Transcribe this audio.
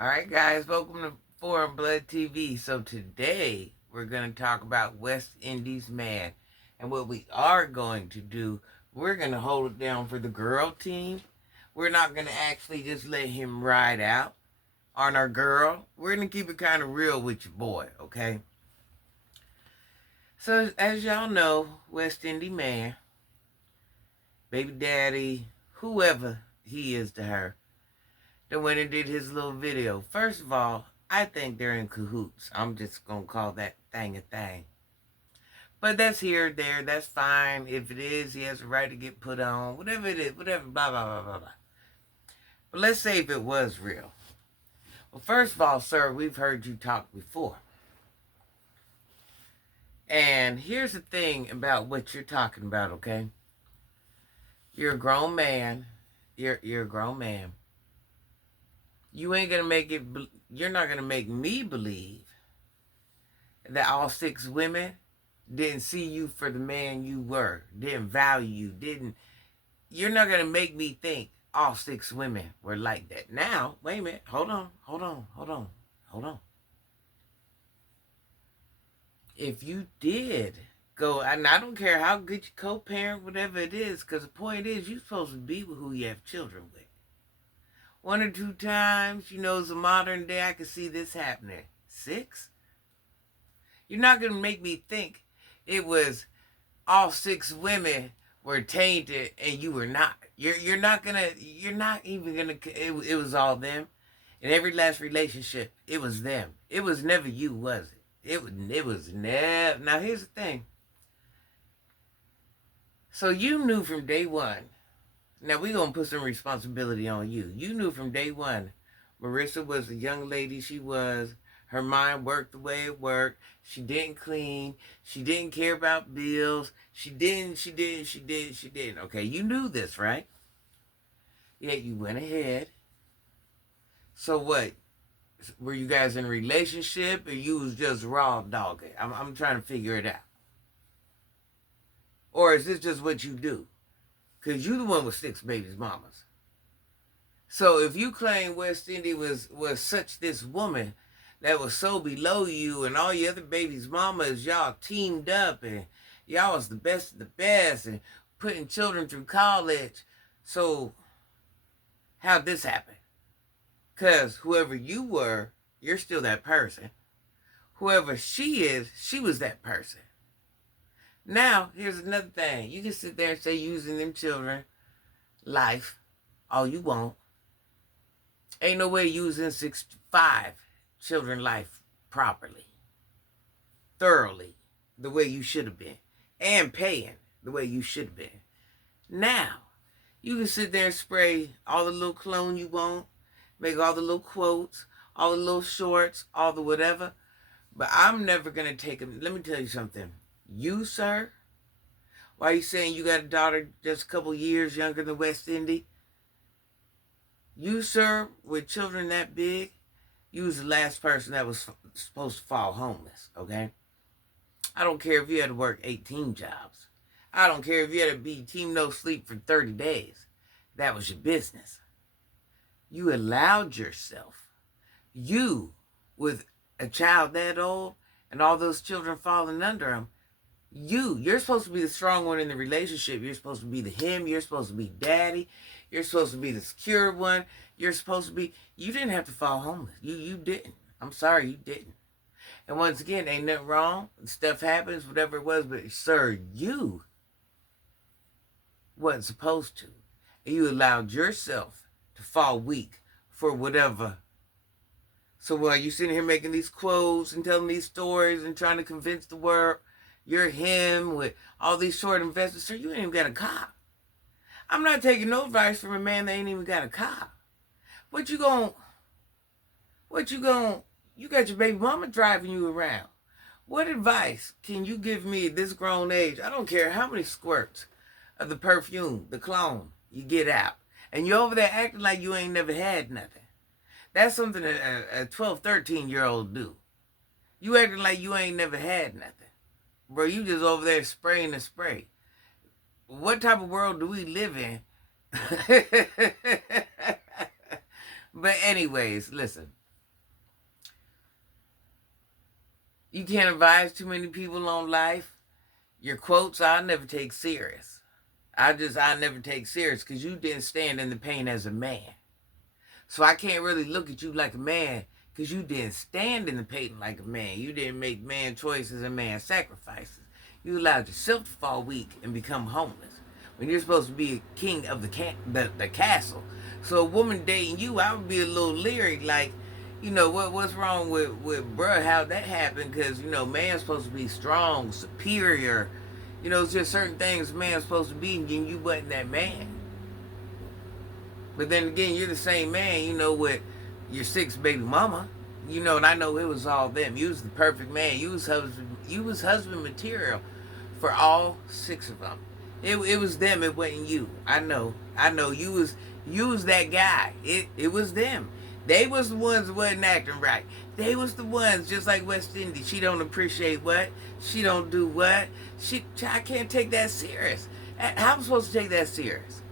All right, guys, welcome to Foreign Blood TV. So today we're going to talk about West Indies man, and what we are going to do, we're going to hold it down for the girl team. We're not going to actually just let him ride out on our girl. We're going to keep it kind of real with your boy, okay? So as y'all know, West Indies man, baby daddy, whoever he is to her, that went and did his little video. First of all, I think they're in cahoots. I'm just going to call that thing a thing. But that's here, there, that's fine. If it is, he has a right to get put on. Whatever it is, whatever, blah, blah, blah, blah, blah. But let's say if it was real. Well, first of all, sir, we've heard you talk before. And here's the thing about what you're talking about, okay? You're a grown man. You're a grown man. You ain't gonna make it, you're not gonna make me believe that all 6 women didn't see you for the man you were, didn't value you, you're not gonna make me think all 6 women were like that. Now, wait a minute, hold on. If you did go, and I don't care how good you co-parent, whatever it is, because the point is you're supposed to be with who you have children with. 1 or 2 times, it's a modern day, I can see this happening. 6? You're not going to make me think it was all 6 women were tainted and you were not. You're not even going to, it was all them. In every last relationship, it was them. It was never you, was it? It was never. Now, here's the thing. So you knew from day one. Now, we're going to put some responsibility on you. You knew from day one Marissa was the young lady she was. Her mind worked the way it worked. She didn't clean. She didn't care about bills. She didn't. Okay, you knew this, right? Yet you went ahead. So what? Were you guys in a relationship or you was just raw dogging? I'm trying to figure it out. Or is this just what you do? Because you the one with 6 babies mamas. So if you claim West Indies was such this woman that was so below you and all your other babies mamas, y'all teamed up and y'all was the best of the best and putting children through college. So how'd this happen? Because whoever you were, you're still that person. Whoever she is, she was that person. Now, here's another thing. You can sit there and say using them children life all you want. Ain't no way using 65 children life properly, thoroughly, the way you should have been, and paying the way you should have been. Now, you can sit there and spray all the little clone you want, make all the little quotes, all the little shorts, all the whatever, but I'm never going to take them. Let me tell you something. You, sir, why are you saying you got a daughter just a couple years younger than West Indies? You, sir, with children that big, you was the last person that was supposed to fall homeless, okay? I don't care if you had to work 18 jobs. I don't care if you had to be team no sleep for 30 days. That was your business. You allowed yourself, you with a child that old and all those children falling under him, you're supposed to be the strong one in the relationship. You're supposed to be the him. You're supposed to be daddy. You're supposed to be the secure one. You're supposed to be, you didn't have to fall homeless. You didn't. I'm sorry, you didn't. And once again, ain't nothing wrong. Stuff happens, whatever it was, but sir, you wasn't supposed to. And you allowed yourself to fall weak for whatever. So while you sitting here making these quotes and telling these stories and trying to convince the world you're him with all these short investments, sir, you ain't even got a car. I'm not taking no advice from a man that ain't even got a car. You got your baby mama driving you around. What advice can you give me at this grown age? I don't care how many squirts of the perfume, the cologne you get out. And you over there acting like you ain't never had nothing. That's something a 12, 13-year-old do. You acting like you ain't never had nothing. Bro, you just over there spraying the spray. What type of world do we live in? But anyways, listen. You can't advise too many people on life. Your quotes, I'll never take serious. I never take serious because you didn't stand in the pain as a man. So I can't really look at you like a man because you didn't stand in the pain like a man. You didn't make man choices and man sacrifices. You allowed yourself to fall weak and become homeless when you're supposed to be a king of the castle. So a woman dating you, I would be a little leery, like, what's wrong with bruh, how that happened? Because, man's supposed to be strong, superior. It's just certain things man's supposed to be, and you wasn't that man. But then again, you're the same man, with your 6 baby mama. And I know it was all them. You was the perfect man. You was husband material for all 6 of them. It was them. It wasn't you. I know. You was that guy. It was them. They was the ones that wasn't acting right. They was the ones, just like West Indies. She don't appreciate what? She don't do what? I can't take that serious. How am I supposed to take that serious?